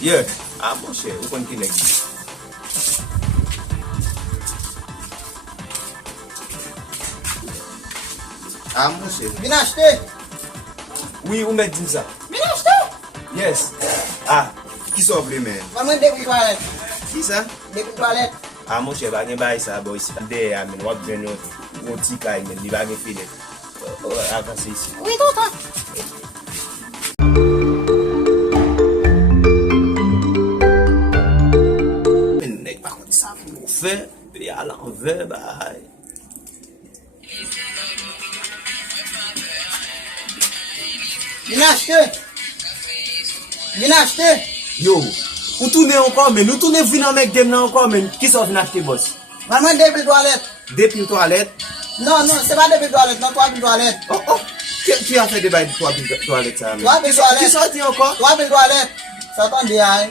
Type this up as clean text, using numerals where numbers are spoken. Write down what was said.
Yeah, mon cher, ou kon ki nek. Mon cher. Vin acheter. Oui, ou met dim sa. Vin acheter. Yes. Ki so vle men? Maman depuis toilette. Ki sa? Depuis toilette. Mon cher, ba gen bay sa boy si. De men wap jen yo ti kay men, li ba gen file. Avanse isi. Oui, tout hein. Nek pa kon sa pou fè, pe al anve bay. Vin acheter. Vin acheter. Yo, ou tourne ankon men, ou tourne vin an mek dem nan ankon men, ki so vin achete boss? Maman depuis toilette. Depi toilet? Non, c'est pas depuis toilette, non, toi, toilette. Oh, qui a fait des bails de toi toilette ça? Toi, toilette. Qui sorti encore? Toi, toilette. Ça t'en dit, hein.